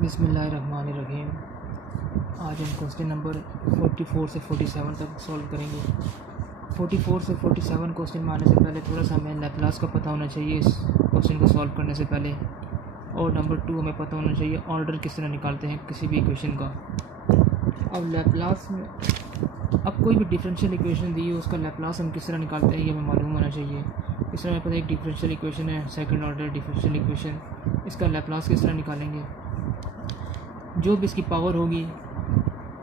बिस्मिल्लाहिर्रहमानिर्रहीम। आज हम क्वेश्चन नंबर 44 से 47 तक सॉल्व करेंगे। 44 से 47 क्वेश्चन में आने से पहले थोड़ा सा हमें लैप्लास का पता होना चाहिए इस क्वेश्चन को सॉल्व करने से पहले, और नंबर 2 हमें पता होना चाहिए ऑर्डर किस तरह निकालते हैं किसी भी इक्वेशन का। अब लैप्लास में अब कोई भी डिफरेंशियल इक्वेशन दी हो उसका लैप्लास हम किस तरह निकालते हैं ये हमें मालूम होना चाहिए। इस तरह मेरे पास एक डिफरेंशियल इक्वेशन है, सेकंड ऑर्डर डिफरेंशियल इक्वेशन, इसका लैप्लास किस तरह निकालेंगे। जो भी इसकी पावर होगी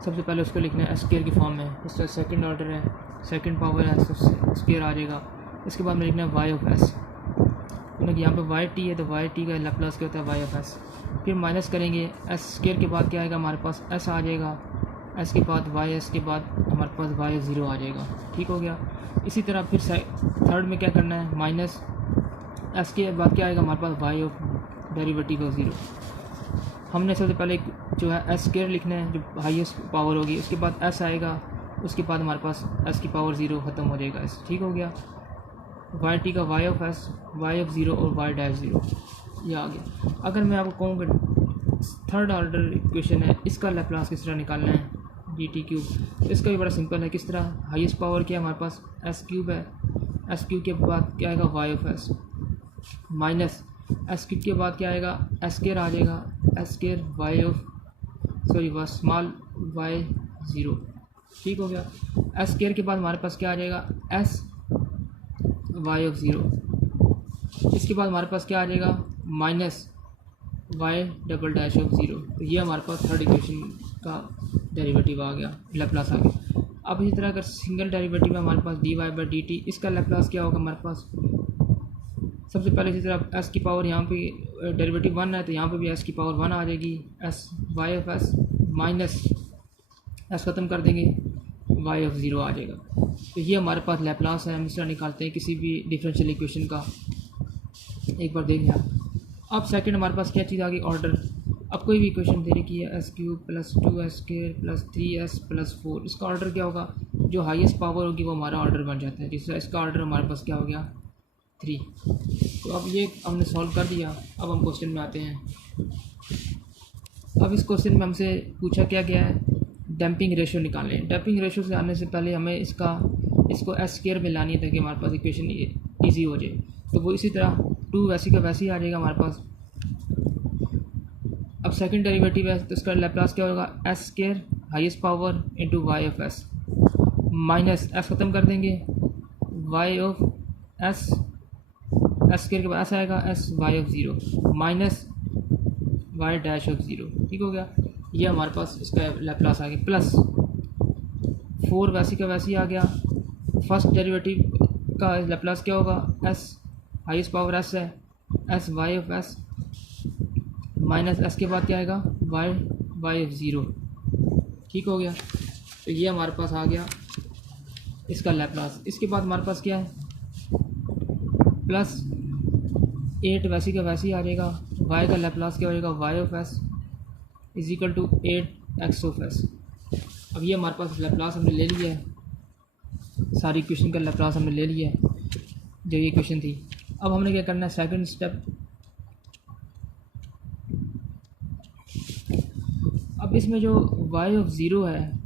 सबसे पहले उसको लिखना है स्क्वायर की फॉर्म में। इसका सेकंड ऑर्डर है, सेकंड पावर है, सबसे स्क्वायर आ जाएगा। इसके बाद में लिखना है वाई ऑफ एस, मतलब यहाँ पे वाई टी है तो वाई टी का लैप्लास क्या होता है वाई ऑफ एस। फिर माइनस करेंगे, एस स्क्वायर के बाद क्या आएगा हमारे पास एस आ जाएगा, एस के बाद वाई, एस के बाद हमारे पास वाई ज़ीरो आ जाएगा। ठीक हो गया। इसी तरह फिर थर्ड में क्या करना है, माइनस एस के बाद क्या आएगा हमारे पास Y of derivative of zero. हमने सबसे पहले जो है एस स्क्वायर लिखना है जो हाईएस्ट पावर होगी, उसके बाद एस आएगा, उसके बाद हमारे पास एस की पावर ज़ीरो ख़त्म हो जाएगा एस। ठीक हो गया। वाई टी का Y of S, Y of zero और वाई डैश ज़ीरो ये आ गया। अगर मैं आपको कहूँ कि थर्ड ऑर्डर इक्वेशन है इसका लैप्लास किस तरह निकालना है डी टी क्यूब, इसका भी बड़ा सिंपल है। किस तरह, हाईएस्ट पावर क्या है हमारे पास एस क्यूब है, एस क्यूब के बाद क्या आएगा Y of S, minus S cube के बाद क्या आएगा एस स्क्वायर आ जाएगा, S square Y of small Y zero. ठीक हो गया। एस स्क्वायर के बाद हमारे पास क्या आ जाएगा एस वाई ऑफ ज़ीरो। इसके बाद हमारे पास क्या आ जाएगा minus Y double dash of zero. तो ये हमारे पास थर्ड इक्वेशन का डेरिवेटिव आ गया, लैप्लास आ गया। अब इसी तरह अगर सिंगल डेरिवेटिव है हमारे पास D Y by D T, इसका लैप्लास क्या होगा हमारे पास। सबसे पहले इसी तरह एस की पावर यहाँ पे डेरिवेटिव 1 है तो यहाँ पे भी एस की पावर 1 आ जाएगी, S Y of S minus S ख़त्म कर देंगे वाई ऑफ ज़ीरो आ जाएगा। तो ये हमारे पास लैप्लास है। हम इस तरह निकालते हैं किसी भी डिफरेंशियल इक्वेशन का। एक बार देख लिया। अब सेकंड हमारे पास क्या चीज़ आ गई ऑर्डर। अब कोई भी इक्वेशन दे रखी है S cube plus 2 S square plus 3s plus 4, इसका ऑर्डर क्या होगा, जो हाईएस्ट पावर होगी वो हमारा ऑर्डर बन जाता है, जिससे इसका ऑर्डर हमारे पास क्या हो गया 3। तो अब ये हमने सॉल्व कर दिया। अब हम क्वेश्चन में आते हैं। अब इस क्वेश्चन में हमसे पूछा क्या गया है, डैम्पिंग रेशो निकालें। डैम्पिंग रेशो से आने से पहले हमें इसको एस स्क्वायर में लानी है ताकि हमारे पास इक्वेशन ईजी हो जाए। तो वो इसी तरह 2 वैसी का वैसे ही आ जाएगा हमारे पास। अब सेकंड डेरिवेटिव है तो इसका लैप्लास क्या होगा S square highest power into Y of S minus S ख़त्म कर देंगे Y of S, S square के बाद एस आएगा S Y of zero minus Y dash of zero. ठीक हो गया। ये हमारे पास इसका लैप्लास आ गया, प्लस 4 वैसी का वैसी आ गया। फर्स्ट डेरिवेटिव का लैप्लास क्या होगा एस हाईएस्ट पावर एस है, S Y of S minus S के बाद क्या आएगा वाई ऑफ ज़ीरो। ठीक हो गया। तो ये हमारे पास आ गया इसका लैप्लास। इसके बाद हमारे पास क्या है प्लस 8 वैसी का वैसी आ जाएगा। वाई का लैप्लास क्या हो जाएगा Y of S is equal to 8x of S. अब ये हमारे पास लैप्लास हमने ले लिया है, सारी इक्वेशन का लैप्लास हमने ले लिया है जो ये इक्वेशन थी। अब हमने क्या करना है सेकंड स्टेप। अब इसमें जो वाई ऑफ ज़ीरो है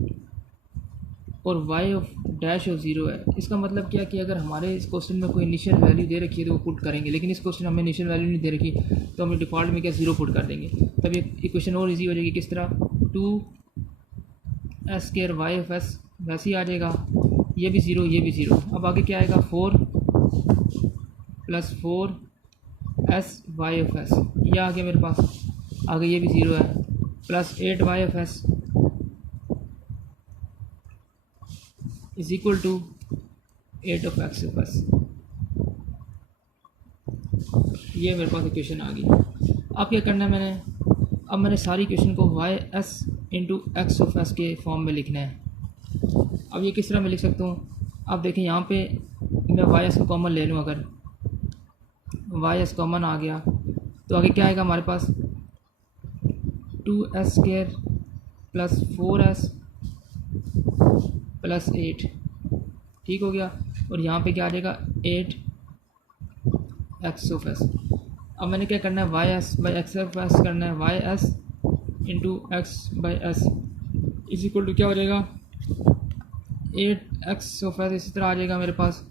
और Y of dash of zero है, इसका मतलब क्या कि अगर हमारे इस क्वेश्चन में कोई इनिशियल वैल्यू दे रखी है तो वो पुट करेंगे, लेकिन इस क्वेश्चन हमें इनिशियल वैल्यू नहीं दे रखी तो हम डिफ़ॉल्ट में क्या ज़ीरो पुट कर देंगे। तब ये इक्वेशन और इजी हो जाएगी। किस तरह 2s square Y of S वैसे ही आ जाएगा, ये भी ज़ीरो ये भी ज़ीरो। अब आगे क्या आएगा 4 plus 4s Y of S, ये आ गया मेरे पास। आगे ये भी ज़ीरो है, plus 8 Y of S is equal to 8 of X of S. ये मेरे पास इक्वेशन आ गई। अब क्या करना है अब मैंने सारी इक्वेशन को Y S into X of S के फॉर्म में लिखना है। अब ये किस तरह मैं लिख सकता हूँ, आप देखें यहाँ पे मैं वाई एस को कॉमन ले लूँ। अगर वाई एस कॉमन आ गया तो आगे क्या आएगा हमारे पास 2s square plus 4s plus 8। ठीक हो गया। और यहाँ पे क्या आ जाएगा 8x ऑफ एस। अब मैंने क्या करना है Y S by X of S करना है Y S into X by S is equal to क्या हो जाएगा 8x ऑफ एस। इसी तरह आ जाएगा मेरे पास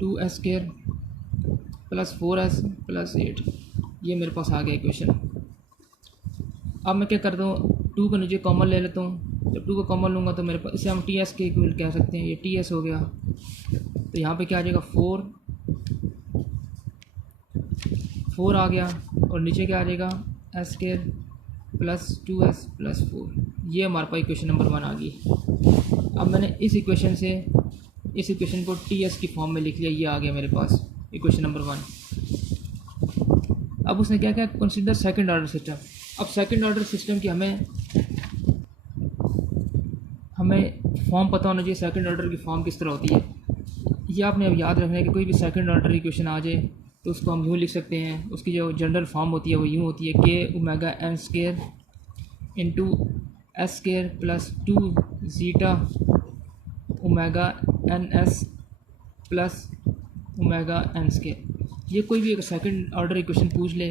2s² प्लस 4s प्लस 8। ये मेरे पास आ गया इक्वेशन। अब मैं क्या करता हूँ 2 को नीचे कॉमन ले लेता हूँ। जब 2 को कॉमन लूँगा तो मेरे पास इसे हम टी एस के इक्वल कह सकते हैं। ये टी एस हो गया तो यहाँ पे क्या आ जाएगा 4 आ गया और नीचे क्या आ जाएगा s² प्लस 2s प्लस 4। ये हमारे पास इक्वेशन नंबर 1 आ गई। अब मैंने इस इक्वेशन को टी एस की फॉर्म में लिख लिया। ये आ गया मेरे पास इक्वेशन नंबर 1। अब उसने क्या किया कंसीडर सेकंड ऑर्डर सिस्टम। अब सेकंड ऑर्डर सिस्टम की हमें फॉर्म पता होना चाहिए। सेकंड ऑर्डर की फॉर्म किस तरह होती है ये आपने अब याद रखना है कि कोई भी सेकंड ऑर्डर इक्वेशन आ जाए तो उसको हम यूँ लिख सकते हैं। उसकी जो जनरल फॉर्म होती है वो यूँ होती है k omega n square into S square plus 2 zeta omega N S plus omega N square. ये कोई भी अगर सेकंड ऑर्डर इक्वेशन पूछ ले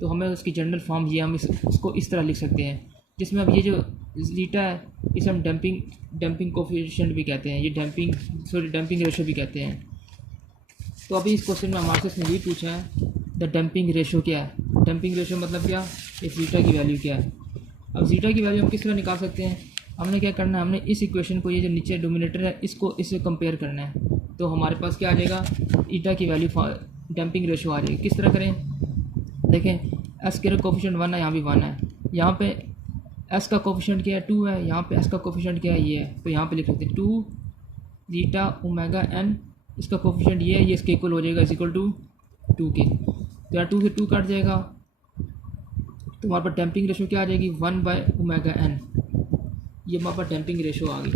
तो हमें उसकी जनरल फॉर्म ये हम उसको इस तरह लिख सकते हैं, जिसमें अब ये जो ज़ीटा है इसे हम डैम्पिंग कोफिशिएंट भी कहते हैं। ये डैम्पिंग रेशो भी कहते हैं। तो अभी इस क्वेश्चन में हमारे से इसने ये पूछा है द डैम्पिंग रेशो क्या है। डैम्पिंग रेशो मतलब क्या, इस ज़ीटा की वैल्यू क्या है। अब ज़ीटा की वैल्यू हम किस तरह निकाल सकते हैं, हमने क्या करना है, हमने इस इक्वेशन को ये जो नीचे डोमिनेटर है इससे कंपेयर करना है। तो हमारे पास क्या आ जाएगा ईटा की वैल्यू डैम्पिंग रेशो आ जाएगी। किस तरह करें, देखें एस के कोफिशिएंट 1 है, यहाँ भी 1 है। यहाँ पे एस का कोफिशिएंट क्या है 2 है, यहाँ पे एस का कोफिशिएंट क्या है ये है। तो यहाँ पे लिख सकते हैं 2 ज़ीटा ओमेगा एन, इसका कोफिशिएंट ये है, ये इसके इक्वल हो जाएगा इज इक्वल टू 2 के। तो यहाँ 2 से 2 कट जाएगा तो हमारे पास डैम्पिंग रेशो क्या आ जाएगी 1 बाय ओमेगा एन। ये हमारे पास डैम्पिंग रेशो आ गई।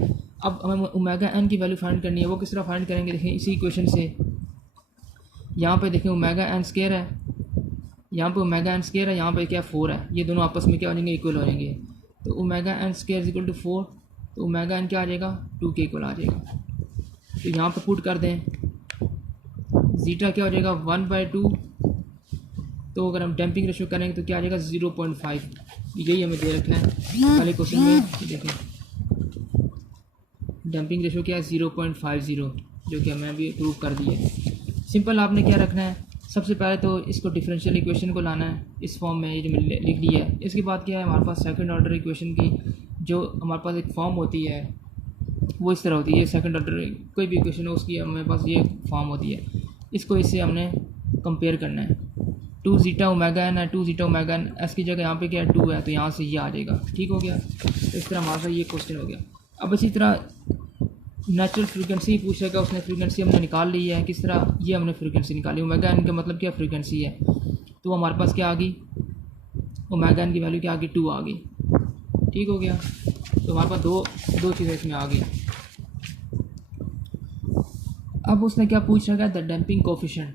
अब हमें ओमेगा एन की वैल्यू फाइंड करनी है। वो किस तरह फाइंड करेंगे, देखें इसी इक्वेशन से। यहाँ पे देखें ओमेगा एन स्क्वायर है, यहाँ पे ओमेगा एन स्क्वायर है, यहाँ पे क्या 4 है। ये दोनों आपस में क्या हो जाएंगे, इक्वल हो जाएंगे। तो omega N square is equal to 4, तो ओमेगा एन क्या आ जाएगा 2 के इक्वल आ जाएगा। तो यहाँ पे पुट कर दें, ज़ीटा क्या हो जाएगा 1 बाई 2। तो अगर हम डैम्पिंग रेशो करेंगे तो क्या आ जाएगा 0.5। यही हमें दे रखा है पहले क्वेश्चन में। देखें डैम्पिंग रेशो क्या है 0.50, जो कि हमें अभी प्रूव कर दिया है। सिंपल आपने क्या रखना है, सबसे पहले तो इसको डिफरेंशियल इक्वेशन को लाना है इस फॉर्म में, ये जो मैंने लिख दी है। इसके बाद क्या है, हमारे पास सेकंड ऑर्डर इक्वेशन की जो हमारे पास एक फॉर्म होती है वो इस तरह होती है। सेकंड ऑर्डर कोई भी इक्वेशन हो उसकी हमारे पास ये फॉर्म होती है। इसको इससे हमने कंपेयर करना है। 2 ज़ीटा ओमेगा एन है, 2 ज़ीटा ओमेगा एन, एस की जगह यहाँ पे क्या है 2 है, तो यहाँ से ये आ जाएगा। ठीक हो गया। तो इस तरह हमारा ये क्वेश्चन हो गया। अब इसी तरह नेचुरल फ्रीक्वेंसी पूछेगा, उसने फ्रीक्वेंसी हमने निकाल ली है। किस तरह, ये हमने फ्रीक्वेंसी निकाली। ओमेगा एन का मतलब क्या फ्रीक्वेंसी है, तो हमारे पास क्या आ गई ओमेगा एन की वैल्यू क्या आ गई 2 आ गई। ठीक हो गया। तो हमारे पास दो चीज़ें इसमें आ गई। अब उसने क्या पूछ रखा है द डैम्पिंग कोफिशिएंट।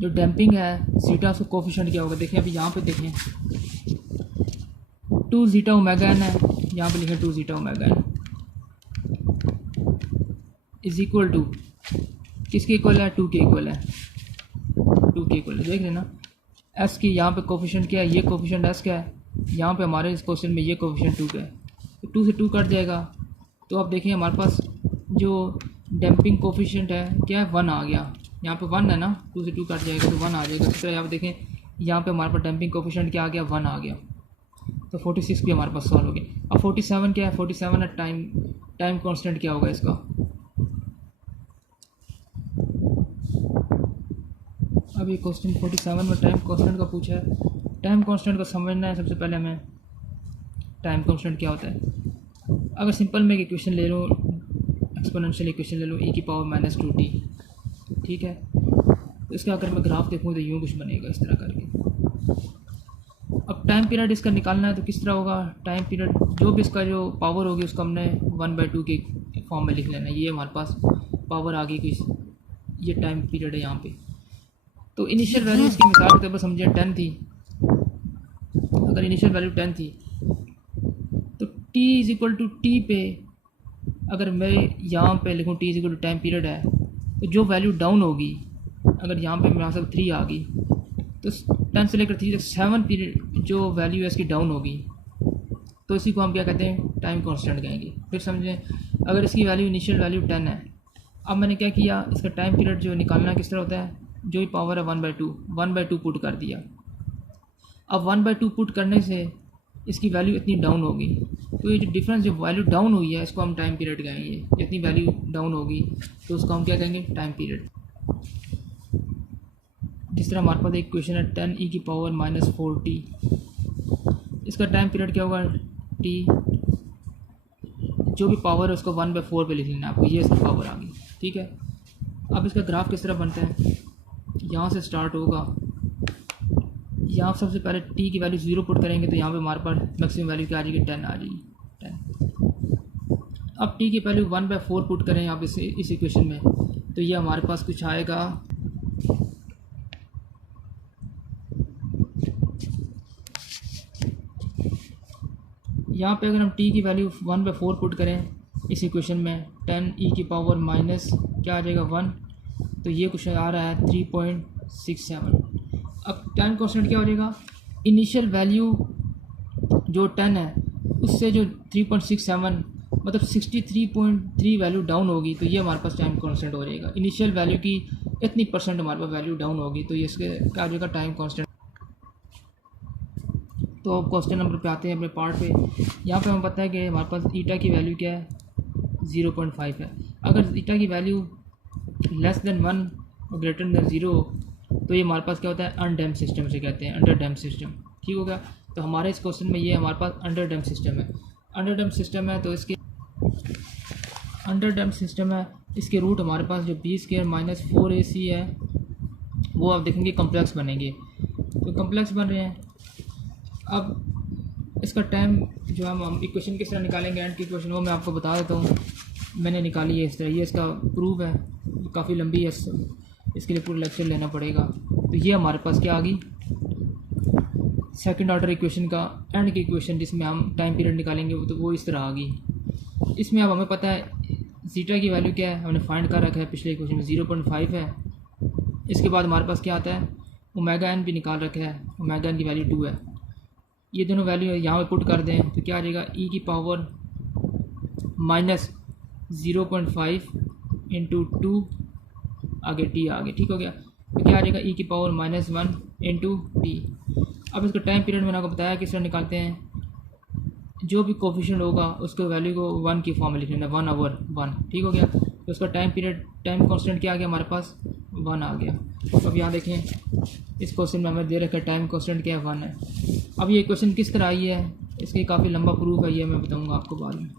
जो डैम्पिंग है ज़ीटा उसका कोफिशिएंट क्या होगा। देखें अभी यहाँ पे देखें 2 ज़ीटा ओमेगा एन है, यहाँ पे लिखें 2 zeta omega N is equal to किसके इक्वल है 2 के इक्वल है। 2 के इक्वल है, देख लेना। एस की यहाँ पे कोफिशिएंट क्या है, ये कोफिशिएंट एस का है, यहाँ पे हमारे इस क्वेश्चन में ये कोफिशिएंट 2 का है। तो 2 से 2 कट जाएगा। तो अब देखिए हमारे पास जो डैम्पिंग कोफिशिएंट है क्या है 1 आ गया। यहाँ पे 1 है ना, 2 से 2 कट जाएगा तो 1 आ जाएगा। इस तरह यहाँ पे देखें, यहाँ पे हमारे पास डैम्पिंग कोफिशिएंट क्या आ गया 1 आ गया। तो 46 भी हमारे पास सॉल्व हो गया। अब 47 क्या है, 47 है टाइम कांस्टेंट क्या होगा इसका। अब ये क्वेश्चन 47 में टाइम कांस्टेंट का पूछा है। टाइम कांस्टेंट को समझना है सबसे पहले हमें टाइम कांस्टेंट क्या होता है। अगर सिंपल में एक इक्वेशन ले लूँ, एक्सपोनेंशियल इक्वेशन ले लूँ e⁻⁻2t, ठीक है। तो इसका अगर मैं ग्राफ देखूँ तो यूँ कुछ बनेगा इस तरह करके। अब टाइम पीरियड इसका निकालना है तो किस तरह होगा, टाइम पीरियड जो भी इसका जो पावर होगी उसको हमने 1/2 के फॉर्म में लिख लेना है। ये हमारे पास पावर आ गई कुछ, ये टाइम पीरियड है यहाँ पे। तो इनिशियल वैल्यू इसकी मिसाल के तौर पर समझें 10 थी। अगर इनिशियल वैल्यू 10 थी तो t is equal to T पे अगर मैं यहाँ पे लिखूँ t is equal to time period है, तो जो वैल्यू डाउन होगी, अगर यहाँ पे मेरे पास 3 आ गई तो 10 से लेकर 3 तक 7 पीरियड जो वैल्यू है इसकी डाउन होगी। तो इसी को हम क्या कहते हैं, टाइम कांस्टेंट कहेंगे। फिर समझें, अगर इसकी वैल्यू इनिशियल वैल्यू 10 है, अब मैंने क्या किया, इसका टाइम पीरियड जो निकालना किस तरह होता है, जो भी पावर है 1/2 पुट कर दिया। अब 1/2 पुट करने से इसकी वैल्यू इतनी डाउन होगी, तो ये जो डिफरेंस जो वैल्यू डाउन हुई है इसको हम टाइम पीरियड कहेंगे। जितनी वैल्यू डाउन होगी तो उसको हम क्या कहेंगे, टाइम पीरियड। जिस तरह हमारे पास एक क्वेश्चन है 10⁻⁻⁴t, इसका टाइम पीरियड क्या होगा, t, जो भी पावर है उसको 1/4 पे लिख लेना आपको, ये इसकी पावर आ गई, ठीक है। अब इसका ग्राफ किस तरह बनता है, यहाँ से स्टार्ट होगा, यहाँ सबसे पहले t की वैल्यू 0 पुट करेंगे तो यहाँ पे हमारे पास मैक्सिमम वैल्यू क्या आ जाएगी, 10 आ जाएगी, 10। अब t की वैल्यू 1/4 पुट करें आप इस इक्वेशन में, तो ये हमारे पास कुछ आएगा, यहाँ पे अगर हम t की वैल्यू 1/4 पुट करें इस इक्वेशन में, 10e⁻⁻ क्या आ जाएगा 1, तो ये कुछ आ रहा है 3.67। अब टाइम कांस्टेंट क्या हो जाएगा, इनिशियल वैल्यू जो 10 है उससे जो 3.67 मतलब 63.3 वैल्यू डाउन होगी, तो ये हमारे पास टाइम कांस्टेंट हो जाएगा। इनिशियल वैल्यू की इतनी परसेंट हमारे पास वैल्यू डाउन होगी, तो ये इसके क्या हो जाएगा, टाइम कांस्टेंट। तो अब क्वेश्चन नंबर पे आते हैं अपने पार्ट पे। यहाँ पे हमें पता है कि हमारे पास ईटा की वैल्यू क्या है, 0.5 है। अगर ईटा की वैल्यू लेस देन 1 और ग्रेटर देन 0 तो ये हमारे पास क्या होता है, अनडैम्प्ड सिस्टम से कहते हैं, अंडर डैम्प्ड सिस्टम, ठीक हो गया। तो हमारे इस क्वेश्चन में ये हमारे पास अंडर डैम्प्ड सिस्टम है। अंडर डैम्प्ड सिस्टम है तो इसके अंडर डैम्प्ड सिस्टम है, इसके रूट हमारे पास जो b² - 4ac है वो आप देखेंगे कम्प्लेक्स बनेंगे, तो कम्प्लेक्स बन रहे हैं। अब इसका टाइम जो हम इक्वेशन किस तरह निकालेंगे, एंड की इक्वेशन वो मैं आपको बता देता हूँ। मैंने निकाली है इस तरह, ये इसका प्रूफ है, काफ़ी लंबी है, इसके लिए पूरा लेक्चर लेना पड़ेगा। तो ये हमारे पास क्या आ गई, सेकंड ऑर्डर इक्वेशन का एंड की इक्वेशन जिसमें हम टाइम पीरियड निकालेंगे, तो वो इस तरह आ गई। इसमें अब हमें पता है जीटा की वैल्यू क्या है, हमने फाइंड कर रखा है पिछले इक्वेशन में 0.5 है। इसके बाद हमारे पास क्या आता है, ओमेगा एन भी निकाल रखा है, ओमेगा एन की वैल्यू 2 है। ये दोनों वैल्यू यहाँ पे पुट कर दें तो क्या आ जाएगा, e⁻⁻ -0.5 × 2 आगे t आगे, ठीक हो गया। तो क्या आ जाएगा, e⁻⁻1 × t। अब इसका टाइम पीरियड मैंने आपको बताया किस तरह निकालते हैं, जो भी कोफिशिएंट होगा उसको वैल्यू को 1 की फॉर्म में लिख लेना, 1/1, ठीक हो गया। तो उसका टाइम पीरियड टाइम कांस्टेंट क्या आ गया हमारे पास, 1 आ गया। अब यहाँ देखें इस क्वेश्चन में हमें दे रखा है टाइम कांस्टेंट क्या है, 1 है। अब ये क्वेश्चन किस तरह आई है, इसके काफ़ी लंबा प्रूफ है, ये मैं बताऊँगा आपको बाद में।